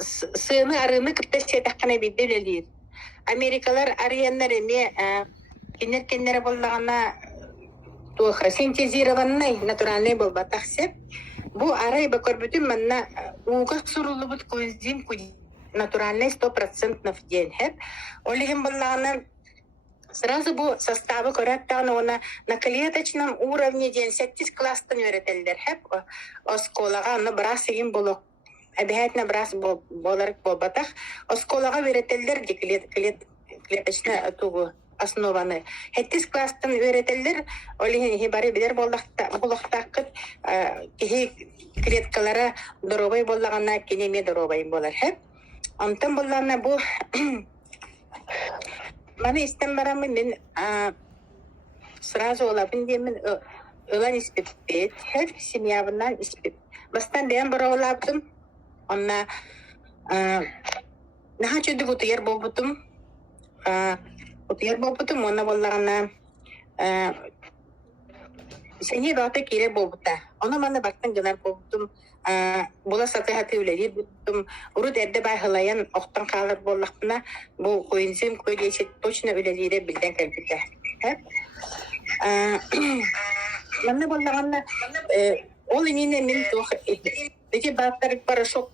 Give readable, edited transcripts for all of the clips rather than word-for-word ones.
сыны арыны кыттыш этаккана бидделелир. Америкалар арыяннар эме кеннер боллагана туха синтезированный натуральный болбатахсеп. Бу арай бакорбутун манна уга сурулубут коэзин куди натуральный 100% в день. Олигин боллагана сразу бу составы кораттана на клеточном уровне день 7 класстан öğretildir hep осколага аны брас егин болок обязательно брас боларык болбатах осколага öğretildir клеточно тугу основаны 7 класстан öğretildir олигин хибары билер болактакыт кихи клеткалара доробай боллагана кинеме доробай болар hep антан болларна бу Bana istemberamı min sırası olabilir diye min ölen ispet. Her simyabından ispet. Bastan ben bara olabdım. Ona naha çödü bu yer bobutum. Bu yer bobutum ona vallahi seni dağıta kire bobuta. Ona bana baktım gınar bobutum. Bula satı öyle buldum. Urut erde bay halayan oktan kalır bollakına bu koyunzim koyucu точно öyle bilden kalbide. Hep. Bana bollakına ol yine min tuh. Эти бактерии порошок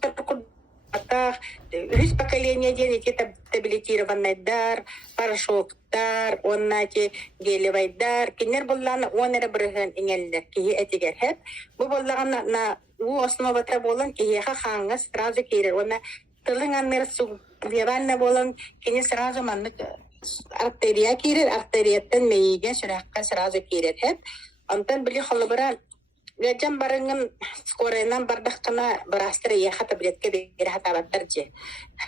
ата üst поколение ден эти таблетированный дар, порошок дар, оннати гелевый дар. Кинер болланы онера бирген иңеллер ки этигер hep. Bu bollagana na bu основата болан киеха ханга сразу кире. Она тылыңаннер су леванна болан кини сразу маннык артерия кире, артерияттан мейге сұраққа сразу кире hep. Антан били холобара Gajam barengem skorenan bardakana barastre yaha tabletke berha tabattarje.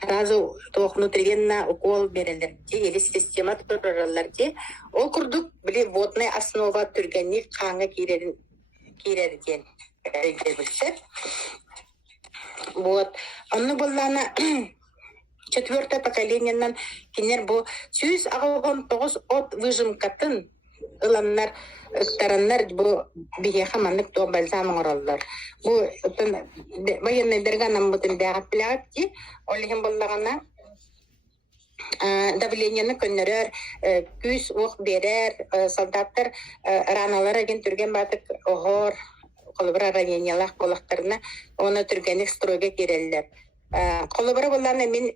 Razu toq nutriyenna ukol berellerje, eli sistema turarlarje. O kurduk bile vodne основа түргенни қаңа кирерген. Bilse. Вот. Анны боллана четвертое поколениеннан кинер бу 169 от выжимкатын ыланнар тараннар бу бихеха маннык то балзамын ораллар. Бу военный дерган бутын дагат плати, олиген боллагана давлениені көннөрөр, күз оқ берер, солдаттар раналар ген түрген батык огор, колыбыра ранениялах болақтарына оны түргенік стройга кереллер. Колыбыра боллана мен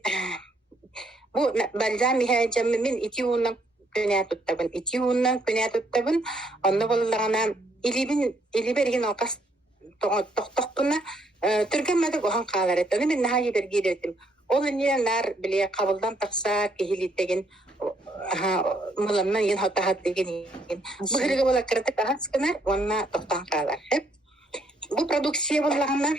бу балзам ихайжамы мен ити уыннан көнәтуттабын. Ити уыннан көнәтуттабын, оны боллагана илиберген алқас тоқтоқтуна түрген батык оған қалар еттіні мен наға еберге ретім. Ол не нар біле қабылдан тақса кехилиттеген мылымнан ен хатахат деген. Бұхырға бола кіртік ағатсканар, онна тоқтан қалар. Бұл продукция болағына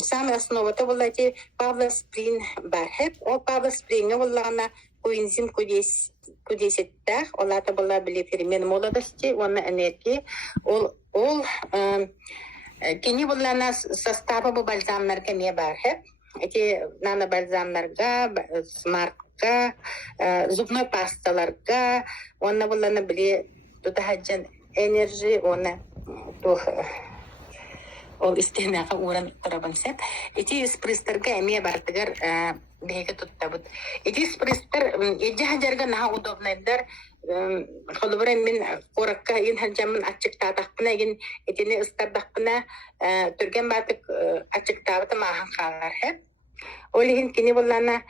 самый основата боладе павлосприн бар. Ол павлоспринге болағына коэнзим кудесеттах, олата бола біле фермен молодости, онна энергия. Ол кені болағына составы бұл бальзамнар кәме бар. Эти нанобальзамларга, смаркка, зубной пасталарга, онна булланы биле тутахаджан энержи, онна тух ол истенага уран турабансет. Эти спристерга эме бартыгар беге туттабыт. Эти спристер эджи хаджарга наха удобнайдар холубра мен коракка ин хаджамын ачыктатакпына ин этини ыстардакпына түрген батык ачыктабыты махан калар хеп. Олихин кини боллана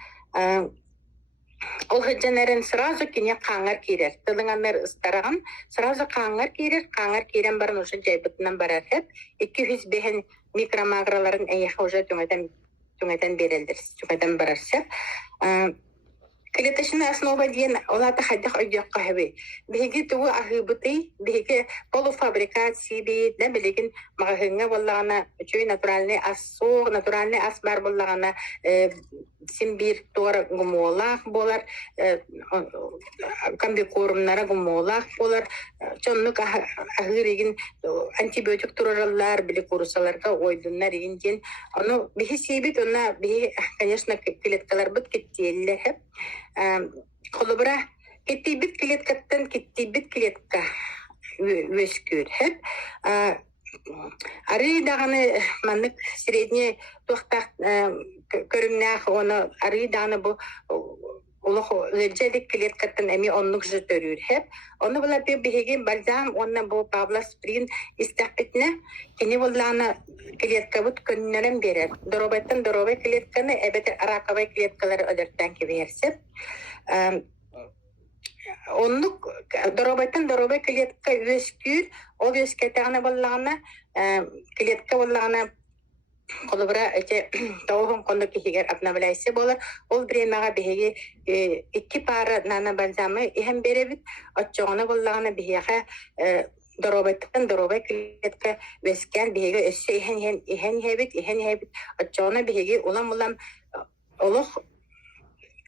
ол хаджанарын сразу кини каңар кирер. Тылыңаннар ыстараган сразу каңар кирен барын уже жайбытынан барар хеп. 205 микромаграларын эйха уже түңетен берелдер. Түңетен барар хеп. Клеточная основа ден олата хаддах ойдёк кахбе. Беги тугу ахыбыты, беги полуфабрикации би, да билеген магахынга боллагана, чөй натуральный ас бар боллагана, симбир тора гумолах болар, комбикорумнара гумолах болар, чоннук ахыреген антибиотик тураралар, били курусаларга ойдуннар еген ден. Ону бихи сейбит, она бихи, конечно, клеткалар бит кеттиеллер хеп. Холобра кеттейбит клеткаттан кеттейбит клетка өскөр. ары даганы маннык средний тухтак көрүннах оны ары даганы бу улох лежелик клеткаттан эми оннук жөтөрүр хеп оны була бегеген бальзам онна бу павлосприн истахпитне кини булланы клетка бут көннөрөн берер доробеттен доробай клетканы эбете раковый клеткалар одертан кеберсеп оннук доробеттен доробай клетка өскүр ол өскетагына буллагына клетка буллагына колубра эте тоогон кондо кихигер обновляйся болар ол бремага беги икки пара нана бальзамы ихем беребит отчоғына буллагына бега доробеттен доробай клетка өскен беги өссө ихен хебит отчоғына беги улам олох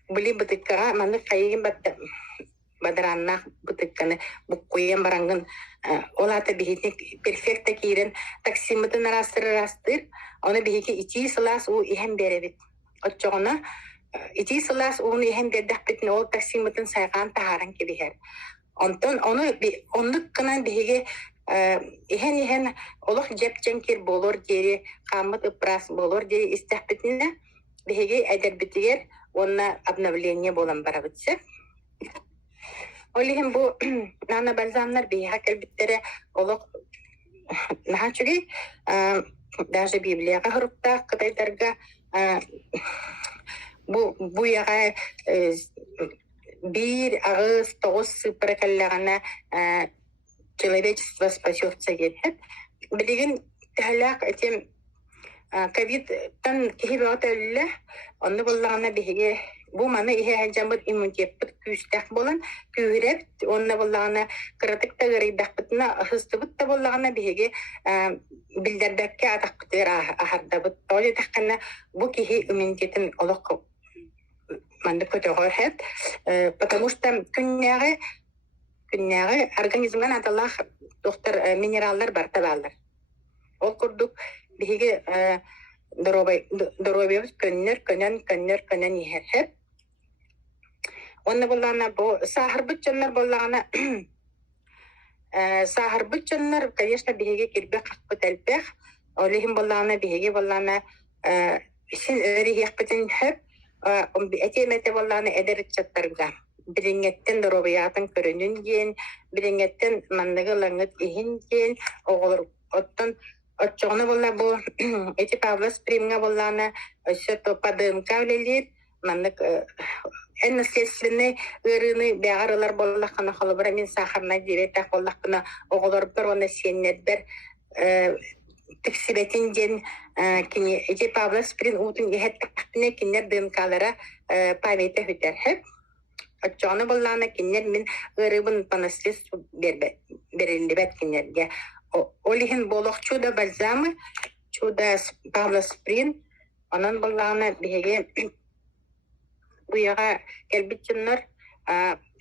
були бытыккага маны кайыгин батта бадаранна бутыкканы буккуен барангын олата бихитник перфекта кирен таксимытын растыр оны бихики ичи сылас у ихем беребит отчоғына ичи сылас уну ихем бердахпитин ол таксимытын сайган тахаран кебихер онтон ондук кынан бихиги ихен олох жепченкир болор дери камыт ыпрас болор дери истахпитине бихиги эдербитигер онна обновление болан барабытсы Олиһин бу нана бальзамнар бейха кэлбиттере олох нахачуги даже Библияга хурукта кытайдарга бу яга бир агыс тогуз сыпыры каллагана человечество спасется гетет билигин тахлак этим ковид-тан кихибаталле онны буллагана биһиге бу маны ihe ханжамбыт иммунитет күстәк болан күрәп онна буллагана кырытыкта гырыйдакпытына хыстыбыт та буллагана биһиге билдердәккә атакпытыр ахардабыт толи таккана бу кихи иммунитетин олок манды көтөгөр хет потому что күннәге организмнан аталах доктор минераллар бар табаллар ол курдук биһиге доробай көннөр ихер онна буллана бу сахарбыт жоннор буллагана сахарбыт жоннор конечно биһиге кирбе какпыт элбех олихим буллагана биһиге буллана син өрихпытын хеп этемете буллагана эдерчаттарга бириңеттен доробаятын көрөнүн диен бириңеттен мандыгы лаңыт ихин диен оголор оттон отчоғына болла бу эти павлоспримга буллана өссө топадымка үлелер мандык эн наследственный ырыны бягарылар боллакана холобра мен сахарна дирета боллакына оголорбор оны сеннедбер тиксибетин ден кини эти павлосприн утун ехеттакпине кинер дымкалара памете хүтер хеп отчоғына боллана кинер мен ырыбын по наследству берилибет кинерге олихин болох чудо бальзамы чудо павлосприн анан боллагана биһиге буяга келбитчиннер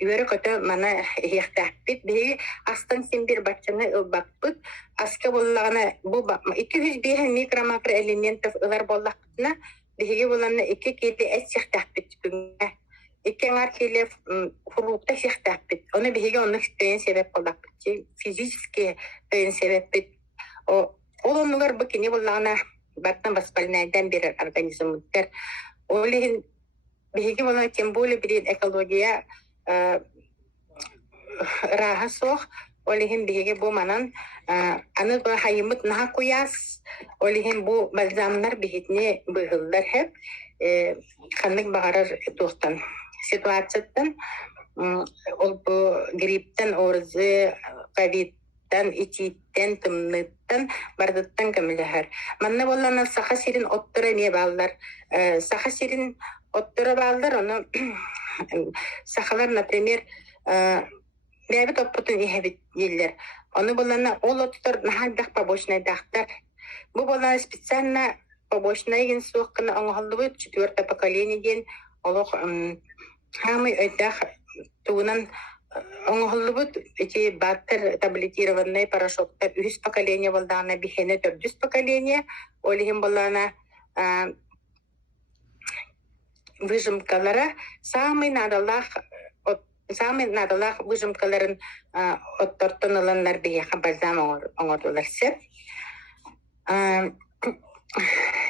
үйөрө көтө мана яктаппит биһиги астан син бир баччаны ылбаппыт аска боллагана бу 205 микро-макро элементов ылар боллакпытына биһиги буланна 2 кили эт сихтаппит күнгө иккеңар кили фрукта сихтаппит оны биһиги онны тыйын себеп боллакпыт физически тыйын себеппит ол оннугар быкини буллагана баттан воспалительныйдан берер организмдер олихин биһиги була тем более бирин экология раха сох олихин биһиги бу манан аны ба хайымыт наха куяс олихин бу бальзамнар биһитне быгылдар хеп ханнык багарар тохтан ситуацияттан ол бу грипптен орзы ковидтан ичиттен тымныттан бардыттан кемилехер манна боллана саха сирин оттора не балдар саха сирин оттора балдар оны сахалар например бәбит оппутун ихебит еллер оны боллана ол оттор нахардах побочный дахтар бу боллана специально побочный ген суқкына оңголлубу 4-то поколение ген олох хамы өйдах туунан оңголлубут эти баттер таблетированный порошоктар 3 поколение болдана бихене 4 поколение олихим боллана выжимкалара самый надалах Сами надалах выжимкаларын оттортон аланнар бияха бальзам оңордулар сеп.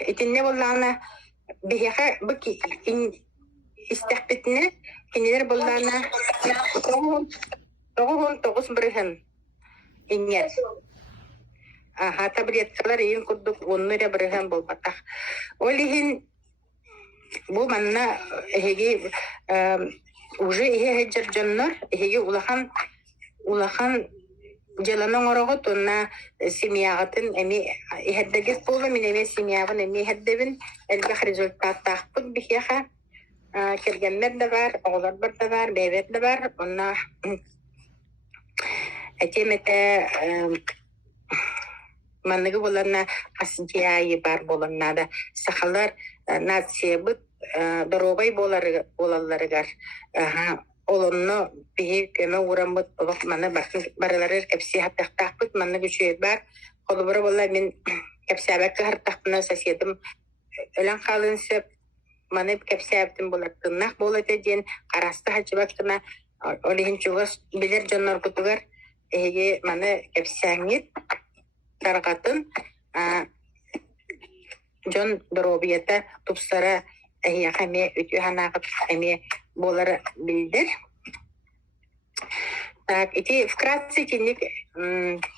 Итинне боллана бияха бики истәхбитне кинелер боллана 9 бирген иңер. Таблеткалар иң курдук 10 бирген болбатах. Олихин бу манна эһиги уже хеджер жаннар эһиги улахан жаланың орого тонна семьягатын эми иһәддегес болу мен эми семьягын эми иһәддебин элбэх результаттахпыт бихеха келгеннер да бар, оғлар бар да бар, бәйбет да бар. Онна әтемете манныгы боларна асдияйы бар боларна да сахалар нациябыт дорогай болаларыгар олонно бии көмө урамбыт олох маны баралары кепси хаттактакпыт манны күчөйт бар колубура болла мен кепсябек хартакпына соседим элен калын сеп маны кепсябтин болаттынак болот эден карасты хачыбактына олихин чугас билер жоннор кутугар эге маны кепсяңит таргатын жон дробиета тупсара яхаме үтүханагыт эме болары билдер. Так, эти вкратце тенник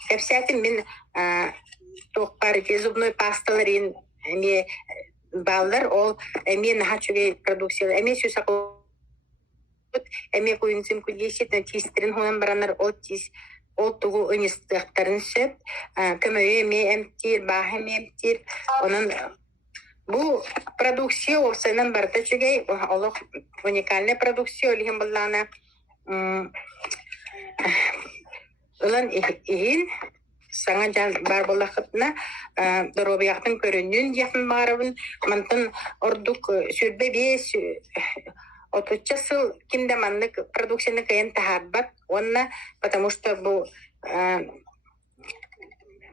кепсятин мен тоқпар зубной пасталарын эме балдар ол эме нахачуге продукция эме сусакот эме куинцим кудесет тистерин хонан баранар ол тугу өнестектарын сөп көмөйө эме эмтир бахем эмтир онун бу продукция олсенен барта чугей олох уникальная продукция олихин баллана улан ихин саңа жан бар болахытна доробияктын көрүнүн яхын барыбын мантын ордук сүрбе бес отучасыл кимде маннык продукцияны кайын тахарбат онна потому что бу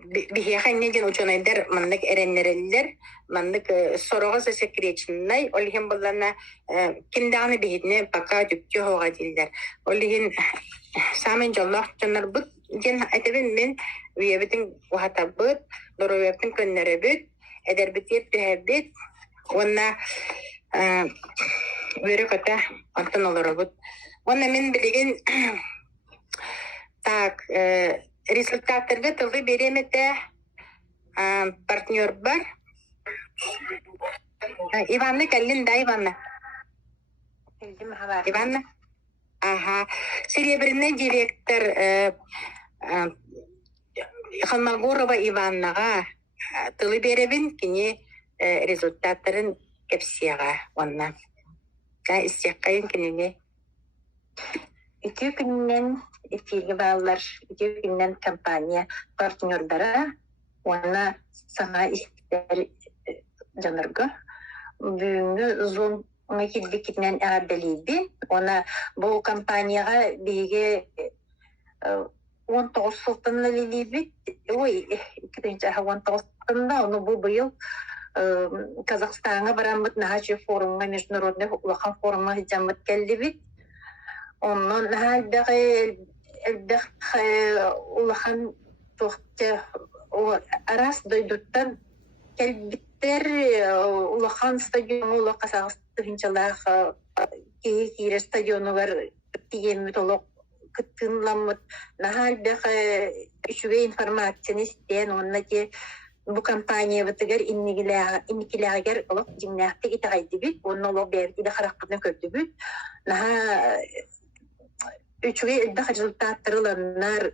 бихеха неден учонайдар маннык эреннереллер маннык сорогаса секречиннай олихин боллана кинданы бихитне пока жүктө хога дилдер олихин самын жоллах жанар бут ген айтабын мен уебитин ухатабыт доровептин көннеребит эдербитет бехебит онна өрөкөтө антон олоробут онна мен билеген так результаттарга тылы беремете партнер бар Иванна келдин да Иванна Иванна серебряный директор Холмогорова Иваннага тылы беребин кини результаттарын кепсияга онна истеккайын кинеге 2 күннен эфирге балалар 2 күннен компания партнердара онна саңа истер жанырга бүгүнгү зон мекилдикинен аделиби она бу компанияга биге 19 сылтын лилиби ой 19 сылтында оны бу быйыл Казахстанга барамыт нахачы форумга международный улахан форумга жамыт келдибит оннон нахалбеги элбех улахан тохте арас дойдуттан келбиттер улахан стадиону улакасагыстыгынчалах кире стадиону бар тиемит олок кыттынламыт нахалбеги үчүгө информацияны истен оннаки бу компания бытыгар инникилягер олок жиңнакты итагайдыбит онно олок берди да хараккытын көрдүбүт наха үчүгө элбэх результаттарыланнар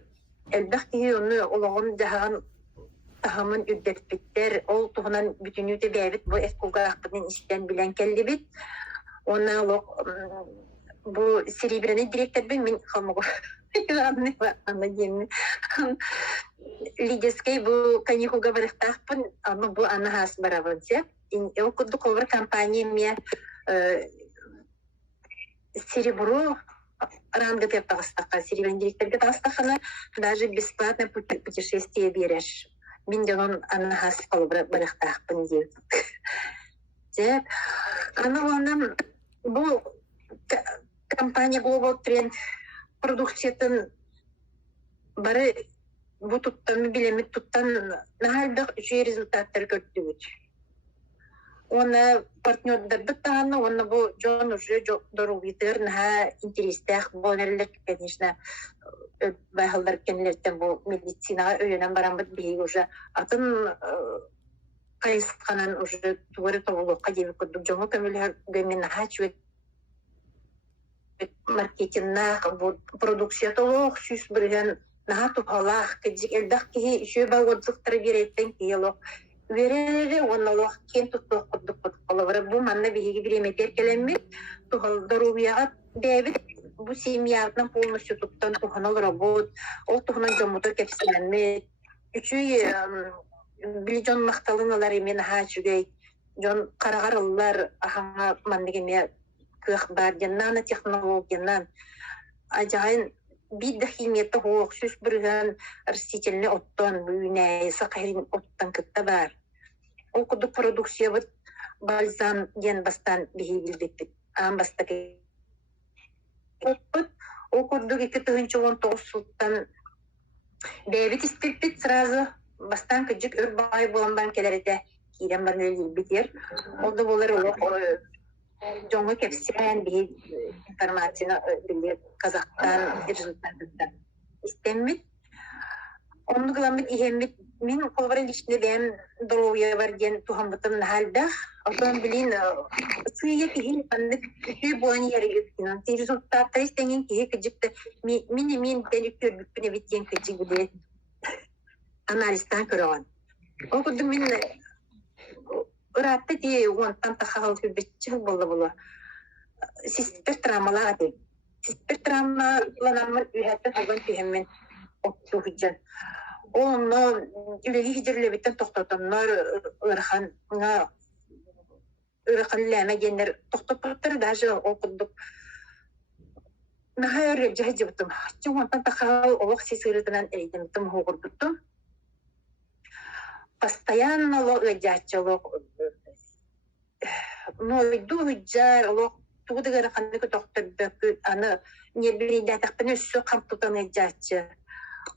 элбэх кии оны ологун жаган тахамын үрдетпиттер ол тугунан бүтүнүтө бэбит бу эскулгаракпытын иштен билен келдибит онна олок бу серебряный директорбин мен холмогор Лидерский бу каникулга барыктакпын аны бу аны хас барабын се окуду ковар компания мне серебро ранга деп тагыстакка серебряный директорга тагыстакана даже бесплатное путешествие береш мен дегон аны хас ковар барыктакпын деп аны ондан бу компания Global Trend продукциятын бары бу туттан билемит туттан нахалдык үчү результаттар көрдүбүт. Оны партнердар бытаны, оны бу жон уже дорубитер наха интерестах болерлер, конечно, байхалдар кенлерден бу медицинага өйөнөн барамбыт бии уже атын кайысканан уже тугары тобулукка жеби көрдүк. Жоңо көмөлөр гөмүн наха чүет маркетинг бу продукция толок сүз бирген наха тухалах кеджик элдах ки шөбө отзывтары береттен киелок верере онолох кен туттук курдук колобра бу манна биги биреметер келемми тухал дорубияга дебит бу семьядан полностью туттан туханал работ ол туханан жомутор кепсенме үчүй билжон макталыналар эмен хачугей жон карагарылар ахаңа мандыгеме кых бар нано технологиянан ажайын бит химиятта хоок сүз бүрген растительный оттон үйнәй сакайрин оттан кытта бар. Ол кудук продукция вот бальзам ген бастан бихилдик. Амбастаки. Ол кудук 2019 султан Дэвид испирпит сразу бастан кыжык өрбай боландан келерде кирен барнелил битер. Олда болар жоңы кепсен бей информацияны билер Казахстан результаттан истеммит. Онды кыламыт ихеммит мен колбара личный бем здоровье барген тухамбытын халда отон билин сыя кихин андык күй болан яри юткинан результатта истенген кихи кыжыкты мен телектөр бүкпүне биткен кыжык биле анализтан көрөгөн. Ол кудум мен Уратты де онтан тахал хүбетчил болду. Систер травмалар ди. Систер травмалармын үйәттен алган түйеммен отту хүджен. Оны үлелі хидерлебеттен тоқтатанлар ырханға ләмәгенлер тоқтатпырттыр, даже оқыдық. Наға өріп жай жебіттім. Онтан тахал олық сесірітінен әйдемітім хоғырдықтым. Постоянно логадячилок, но иду гуджар, лог туды гараханды доктор бөкү, аны не билидатак бен өссө кампутан эджачы.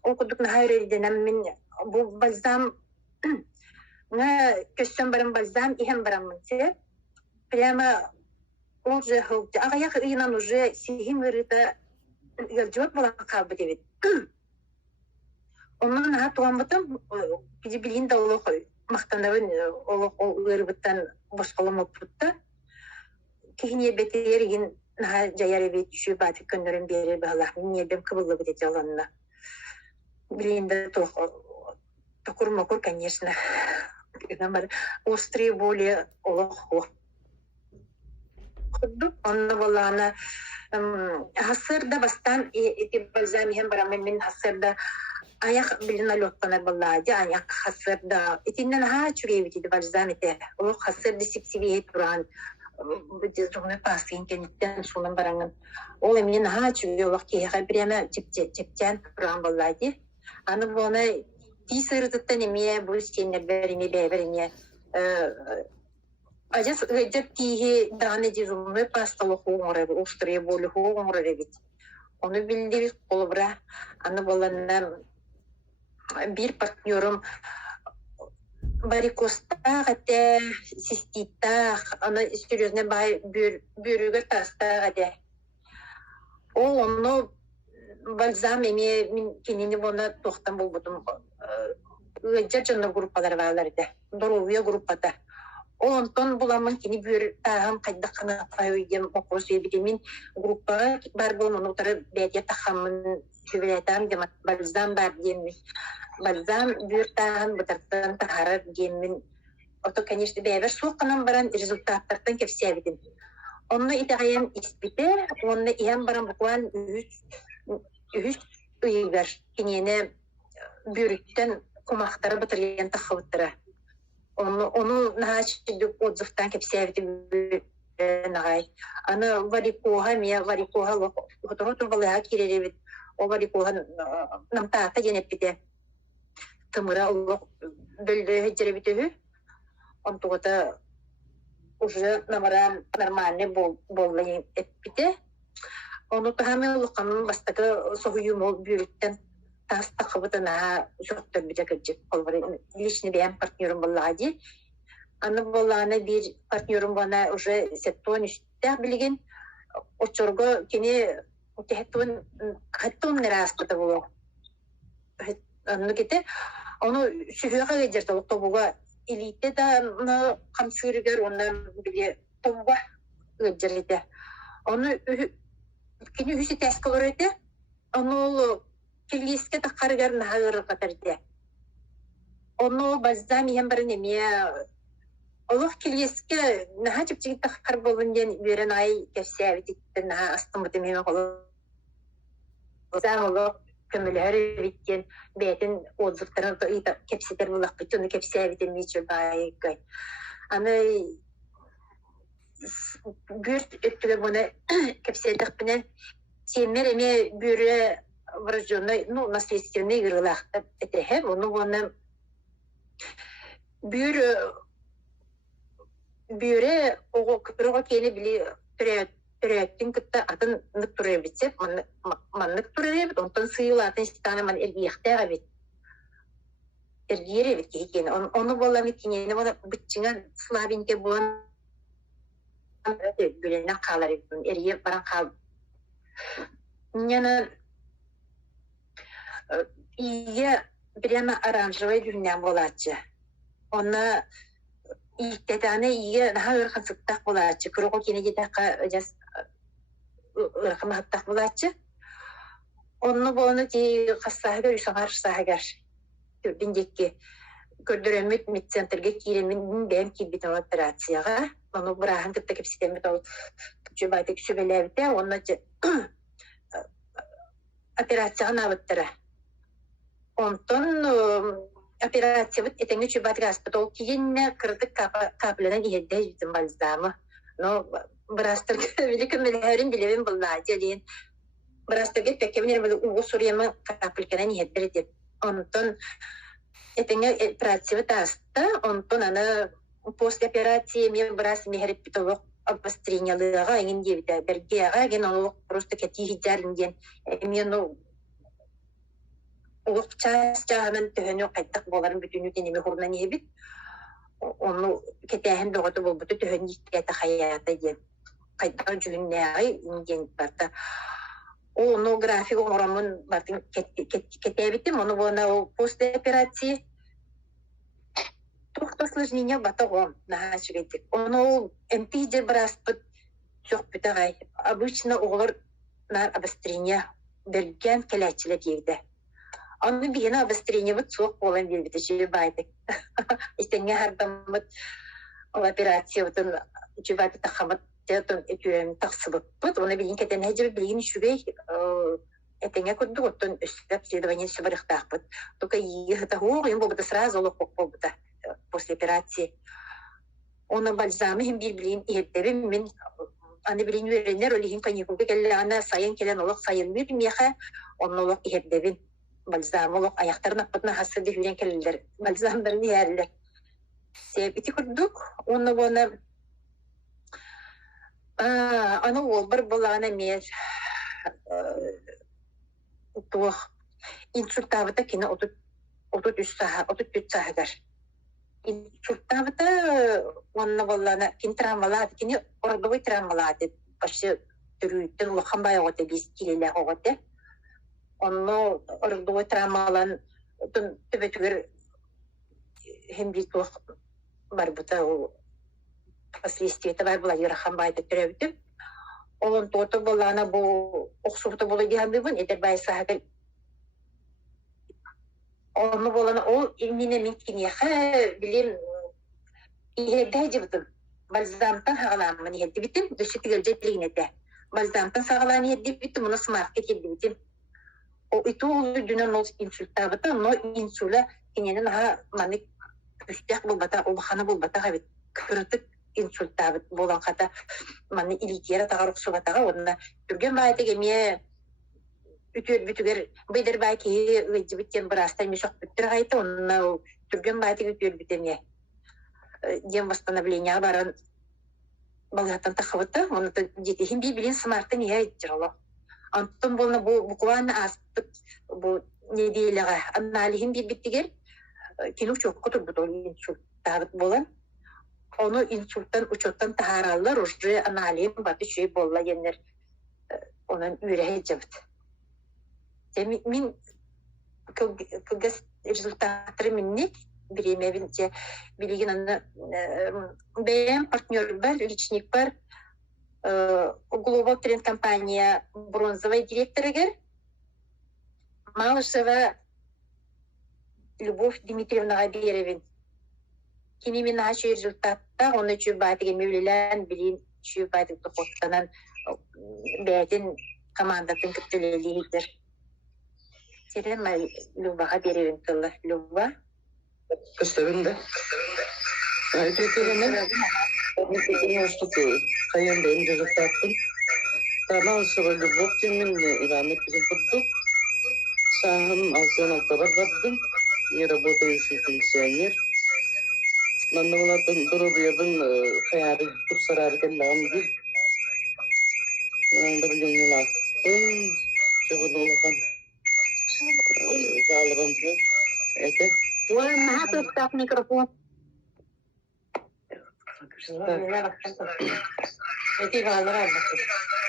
Ол кудук нахайрденем мен бу бальзам, на көссөн барам бальзам, ихем барам се. Прямо ол же хылды. Агаяк ыйынан уже сихим ырыта гылжот болан калбы дебит. Онан наха туамбытым, биди билин да олох мактанабын олох ырбыттан бошколом оппутта. Кихине бетер ген наха жаяр эбет үшү баты көндөрүн бере балах минебем кыбылы бите жаланна. Билин да токур-мокур, конечно. Острые боли олох. Онна болана хасырда бастан эти бальзам хем барамен мен хасырда аяк билин алоттана баллади аяк хасырда этинен ха чуребити бальзамите ол хасырда сипсиве туран бизоны пасын кенттен сунан баранган ол эмнен ха чуребе вакти ха прямо чепчен туран баллади аны боны тисырдыттан эме булскенер берине берине ажас гыжып тихи даны дизумны пасталы хоңоры острые боли хоңоры бит оны билдибиз колбра аны боланна bir партнерым варикозта гате цистита аны серьезно бай бөрүгө таста гате ол оны бальзам эме мен кенени бона токтон болбодум жажаны группалар бааларды здоровье группада онтон буламын кини бөр тагам кайдакына кайдем окуус эбитимин группага бар болмон утары бете тахамын хүбелетам демат бальзам бар демми бальзам бөр тагам бутартан тахарар деммин ото конечно бебер сокканан баран результаттардан кепсебитим онны итагайым испите онны иям баран букван үч үйгөр кинене бөрүттен кумактары бытырген тахыбыттыра onu naçıdık odzuftan kepsevdi nagay ana varikoha miya varikoha hotohoto valaha kirerevit o varikoha namtaata jenepite tımıra Allah böldü hecrebitehü ontuğata уже намара нормальный болlayın еппите Onu tahamel kanun bastaka sohuyum ol büyükten tasta kabutana şoktur bir jakacık olvar. Lişni benim partnerim vallahi. Anı vallahi bir partnerim bana уже сеттон işte bilgin o çorgo kini tehtun hattun neraspata bulu. Anı gite onu sühüye getirdi o tobuğa elite de kamsürger ondan bile tobuğa getirdi. Onu kini hüsi teskolorete onu kilgiske takargar nahar katardı. Onu bazdam hem bir nemiye Allah kilgiske naha çıpçık takar bolundan veren ay kefsevit naha astımıtım hem olur. Zaman kömülher bitten betin ozukların da kepsiler bulak bütün kefsevitin niçe bay gay. Ana gürt öttüle bunu kepsedik binen Семер эме бюре врожденной, ну, наследственной гырлах этехе, оны бюре ого кыпырга кени били түрөттүн кытта атын нык туребитсеп, маннык туребит, онтон сыйлатын станы ман эргиехтега бит. Эргиере бит кейкен. Оны болами кинени бана битчиңен слабинке болан бюрене калар бит. Эрге баран кал Няна иге прямо оранжевый дюрням болачы. Она иттетаны иге наха ырхансыктак болачы. Кырого кенеге така жас ырхаматтак болачы. Онну бону ки кассагар үсаңар сагар. Түрдиндекке көрдөрөмөт медцентрге киремин бем кибитен операцияга. Ону брахан кытта кепситемет ол жубайтык сүбелебите, онна операцияға набыттыра. Онтон операция бит этеңге чубатык аспытол кийинне кырдык капленен иедде житин бальзамы. Но брастырга великим мелерин билебин булла делин. Брастырга пекемнер бул угу сурьямы капелькенен иеддер деп. Онтон этеңге операция таста, онтон аны после операции мен брас мехерip битолок обострениялыга ingen дебите бергега ген ол просто кетихиджаринген мен ол частамен төнө кайттак боларын бүтүнү денеме хорнан ебит onu кетэхэн догото болбуту төнө иккета хаята ден кайттак жүннэай инген барта onu график орамын бартын кетэбитим onu бона после операции Только осложнение батагом на шведик. Он эмтиже браспыт çok бүтагай. Обычно олар на обострение берген келечиле дейди. Аны бигене обострение вот çok болан дейди же байдык. Истенге хардам вот операция вот жубаты тахамат тетон этүем таксыбыт. Вот оны билин кетен хеже билин шүбей этеңе көрдүк оттон өстөп обследование сыбырыктакпыт. Только ехта хоо им болбута сразу лок болбута. После операции. Ona balzamı hem birbirinin ihetleri min anne bilin verenler öyle hem kanyakube kelle ana sayın kelen olak sayılmıyor miyaha onun olak ihetlerin balzamı olak ayaklarına patna hasta diyen kelleler balzamlarını yerler. Sebeti kurduk onu bana ana olbar balana mer tuh insultavata kine 33 saat Инсультавата онна боллана кин травмалат кини ордовый травмалат башы түрүттен лохамбай оте бис килеле оте онно ордовый травмалан төбөтүгөр хембит бар бута последствия бар була ярахамбай төрөбүтүп олон тото боллана бу оксубута боло гамбыбын эдер байсагы onu bolana o inine mitkini ha bilin ihedde jibdim balzamtan hagalamın ihedde bitim döşetiger jetliğine balzamtan sağalan ihedde bitim onu smarket ihedde bitim o itu dünen o insultavata no insula kinenen ha manik üstek bulbata o bahana bulbata habit kırtık insultavat bolan kata mani ilitiyara tagaruk subataga onunla türgen bayete gemiye ütüger beyder belki vecibitten brasta müşak bitiraydı onunla türgen bayete ütüger bitemiye дем восстановления баран балгатан тахавата оны да жетихин би билин смартын я иттирало Антон болна bu bukwana aspıt bu ne diyelega analihin bir bittiger kinu çok kutu bu insult tabit bolan onu insulttan uçottan taharallar uje analihin batı şey bolla yenler onun ürehe cebit. Min kılgas rezultatları minnik birimevинче bilgin anı benim partnör var, личник var. Global Trend компания бронзовая директорыгер Малышева Любовь Дмитриевнаға беребин. Кини мен ашы результатта оны чүбатыге мөвлелен билин чүбатыгды қоттанан бәтін командатын күптелелейдер. Серен Любаға беребин тылы. Люба? Кыстабын да. Айтекеремен Кайындайым результаттын. Малышева Любовь темен Иванов bizim kurduk. Сағым 6-16 бардым. Не работающий пенсионер. Мен олардың дұрудыябын қаяры тұрсарары келлағым деп. Бір лене лақтым. Шығын олған жалығым деп. Әке. Ой, маға тұстақ микрофон. Эти валры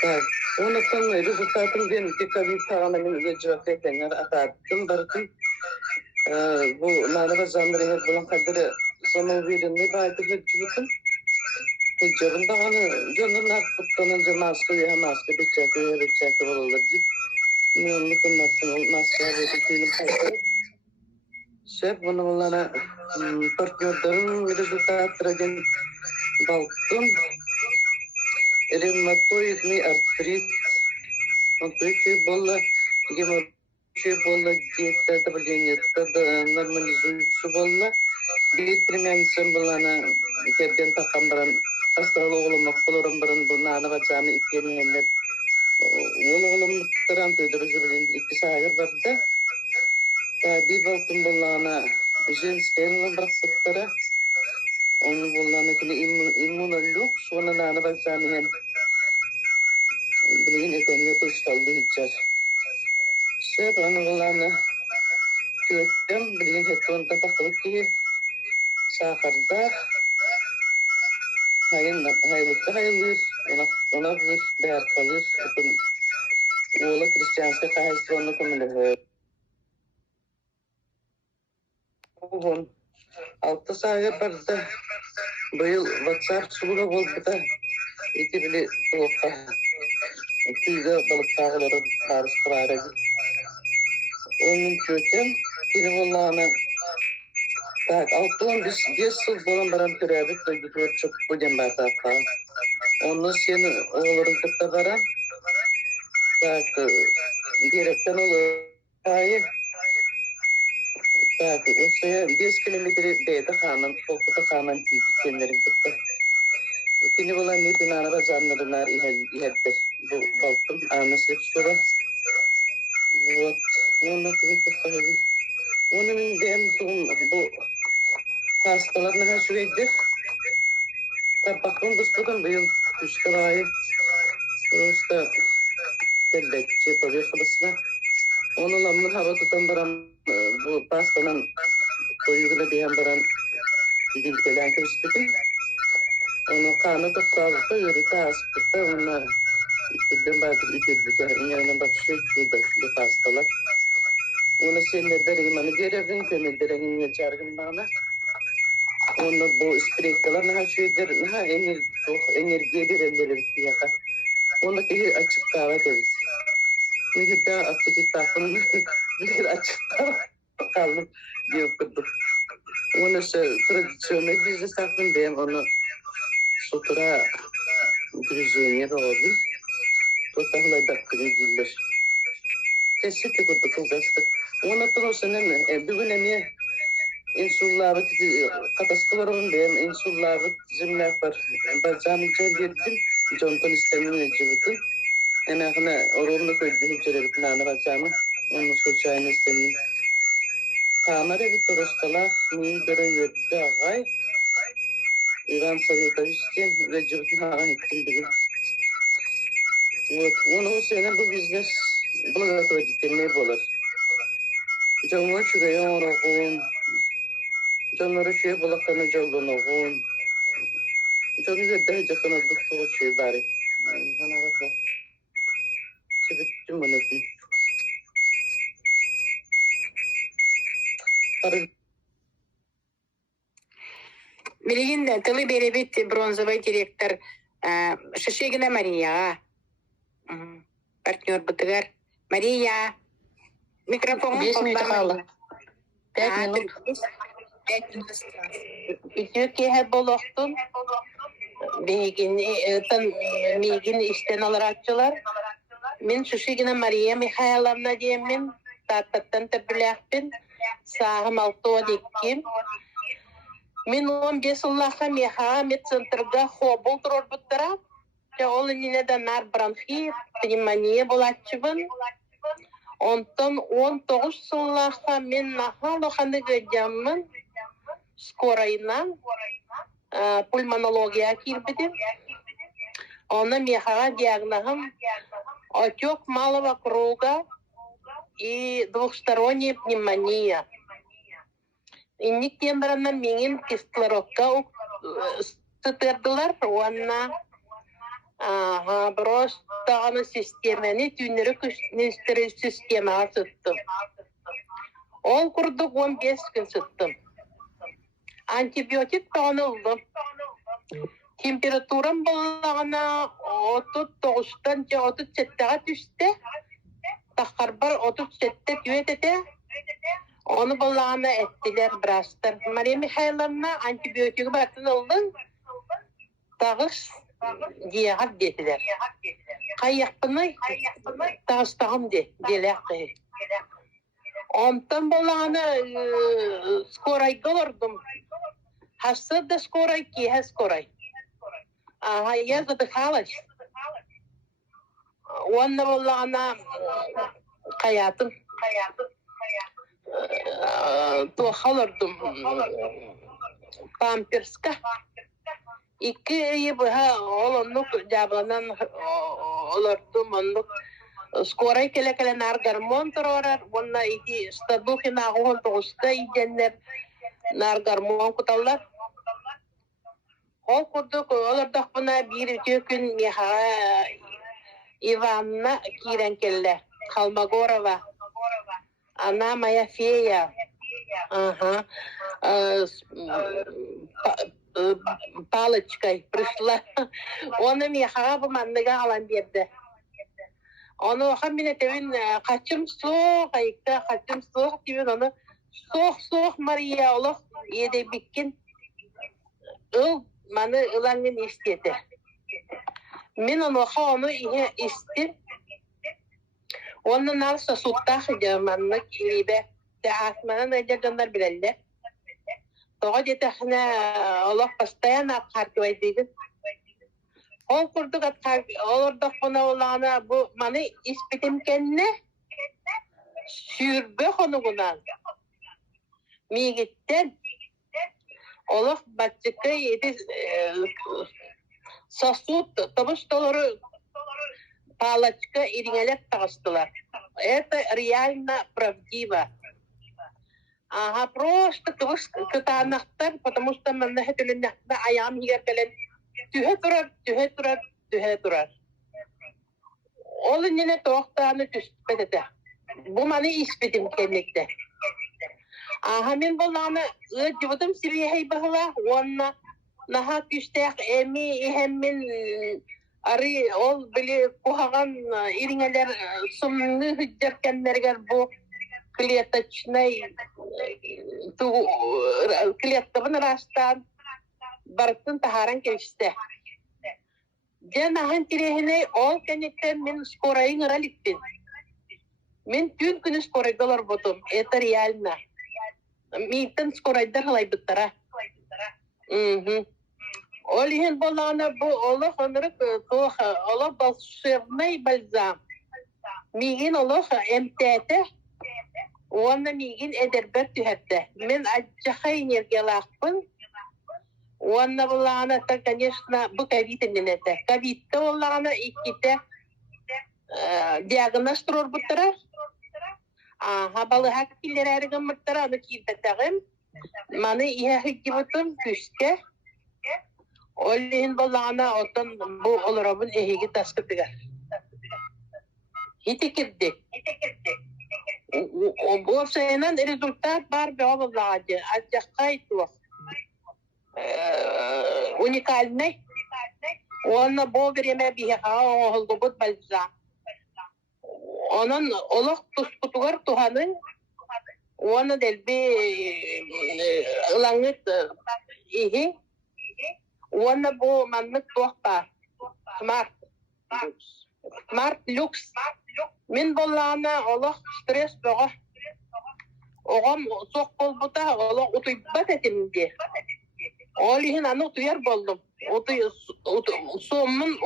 Так, онықтан результатын бен текабин тағана мен жауап етеңер ататтым бардым. Бұл наныға жанры бұлан қадыры соны уверенный байтып өтчүбүтүм. Жабында ғаны жонынан құттанын жамасқы еға масқы бетчәкі болылыр деп. Мен оны күнматтың ол масқы өтіп кейінім қайтыр. Шеп, бұны олана партнердарын результаттырген балықтым. Ревматоидный артрит. Отвечай было геморрой, было где-то давление, нормализуется было. Bir примянцем была на керден такамбаран хасталы оğlum makkulorun barın bu nana bacağını iklemeyenler oğlum taran töydürücülüğün 2 sayır vardı. Bir baltın bulana jenskayın bıraktıkları onun bulana kine immunoluk sonra nana bacağını hem bilin etenle tuştaldı hiccar. Şey bana bulana köttem bilin hetonda takılıp ki Sakarda hayırlıdır, ona bir değer kalır. Oğlu Hristiyanska kahistronlu konuları. Oğlum, 6 sayı barda bu yıl WhatsApp suluğu oldu da iki bile soğukta. Tüyde balık tağları karıştırarak. Onun kökem, benim Allah'ına так, алтын 5 жыл болан барам төрәбит көйгүтөр чөп көден бартакка. Оны сені оğların кытта барам. Так, директен олы айы. Так, осыya 5 kilometre beyde xanın, kolkuta xanın tiydi senlerin kıtta. Kini bolan netin anaba canlılar iheddir. Bu balkın anası şura. Вот, onu kıvıtı sayılır. Onun benim bu hastalarına her süredir. Tabaklığın dıştıdan bu yıl kışkır ayı. İşte tellekçi tabii kılısına. Onunla mı hava tutan baran bu pastanın koyuguna diyen baran bilgelen kırıştıkın. Onu kanı tutsalıkta yürüte aspıkta onlar ikiden bazı ikidlikler. İnyanına bakışı şurada şu pastalar. Onu senlerden imanı görevin, kömürlerin inye çargın bana. Onu bu spreykalar ne şeydir, ne enerjiye verenleri yaka. Onu ki açık davet ederiz. Ne daha açık tahmin, bir açık kaldım diye kurduk. Onu tradisyonel bizde sakın diyeyim onu sutura düzgünye oldu. Totahla dakika edilir. Teşekkür kurduk kızlaştık. Ona torosenen bugün emi insulları katastrofaların diyeyim insulları zimler var. Bacağımı çöldürdüm. Jonton istemini cıvıttım. Enakına orumlu koydum çöldürdüm anı bacağımı. Onu soçayını istemini. Kamera bir torostala min gören verdi ağay. İvan Sarıkavişken ve cıvıttım ağay ettim bugün. Вот, он у сені bu biznes благотворительный болар. Жаңа чүгәйен орағын, жаңары шүйе болаққаны жалдан оғын. Жаңы зәдді жақына дұқтығы шүйе бәрі. Ғанарға себеттім мұнатын. Билигин тылы беребит бронзовый директор Шишегина Мария. Партнер бытыгар. Мария. Микрофон. 5 минут қалы. 5 минут. 5 минут. Ütüke boloktun. Migin işten alarakçılar. Min Şişegina Maria Mikhailovna diyemin. Tattattan tebülahpin. Sağım altığa dikkim. Min 15 yıllığa meha medcentrga hobol turur buttara. Olu nine de nar bronxit, pneumonia bulatçıbın. Ondan 19 yıllığa min nahalıqanı gödямын скорайынан пульмонология кирбидим. Ona meha диагнозом отек малого круга и двухсторонняя пневмония. Инник тембранна менин кислородка стыдырдылар, онна просто аны системаны түйнірі күштері системаға сұттым. Ол күрдік 15 күн сұттым. Антибиотик тағынылды. Температурам болағына 39-тан 37-ға түсті. Тақарбар 37-ті түйетеді. Onu bolağına ettiler birastır. Maria Mikhailovna antibiyotik batın oldun. Tağız diyağır dediler. Kayyakpını tağız tağım dediler. Ondan bolağına skoray galırdım. Hasta da skoray ki ha skoray. Aha yazdı kalış. Ondan bolağına kayatım. Tuhalırdım pamperska. İki yıbıha olanlık cablanan olurdum onluk. Skoray kele nar garmon turar. Bununla iki staduhi nağuhun toğusta iyenler nar garmon kutallar. Ol kurduk olurduk buna bir iki gün meha Ivanna kiren kelle. Kalmagorova. Она моя фея. Ага. Палочкой пришла. Оны меха bu mandıga alan berdi. Onu oxam mine tevin kaçım soğuk ayıkta kaçım soğuk tevin onu soğuk Maria oluq yede bikkin manı ılangın istedi. Min onu ihe istim. Onun narsa suttah jamanlık ilibe de asmanın ajaganlar bileller. Toğa jetahna Allah постоянно atkarkıvaydıydı. Ol kurduk olurduk buna olana bu manı ispitim kenne sürbe konuğundan. Migitten Allah batçıkı yedi sasut tabış doları палочка и рингалет тағыстылар. Это реально правдиво. Ага, просто кытанақтар, потому что мен нәхетіліннәхті аяғым егеркелен түхе тұрар. Ол үніне тоқтағаны түспетеді. Бұл маны испетім кенлекті. Ага, мен болағаны өдівудым сирейхей бағыла, онына наха күштәқ әмі ихеммен Arı ol bile kuhagan iringeler sumnu hüccerkenlerger bu kliyataçnay tu kliyatabın rastan barıtın taharan kelişte. Janahan tirehine ol kenitten min skorayın araliktin. Min tüm günü skoraydalar botum. Eta realna. Mitten skoraydar halay bittara. Olihin bolağına bu Allah onları Allah balşırnay balzam. Migin Allah emtete. Ona migin ederbet tühette. Men acıhay nergelakpın. Ona bolağına da, конечно, bu kavitin nenete. Kavitte bolağına ikide диагноз турор буттара. Хабалы хаккиллер әрігін мұттара, аны кейдеттағым. Маны иһә хиккибутум күске. Оллин боллана отон бу олорабын эһиги таскытыгар. Хитикирди. Бу сайынан результат бар бе облагади. Аджакай тух. Уникальный. Он бу время биха олгобут бальза. Onun olak tuskutugар tuhanın onu delbi ılangıt ihi onu bu manlık tuhpa smart lux min bollana olak stres boğa oğam sok bol buta olak utuybat etimdi olihin anı utuyar boldum somun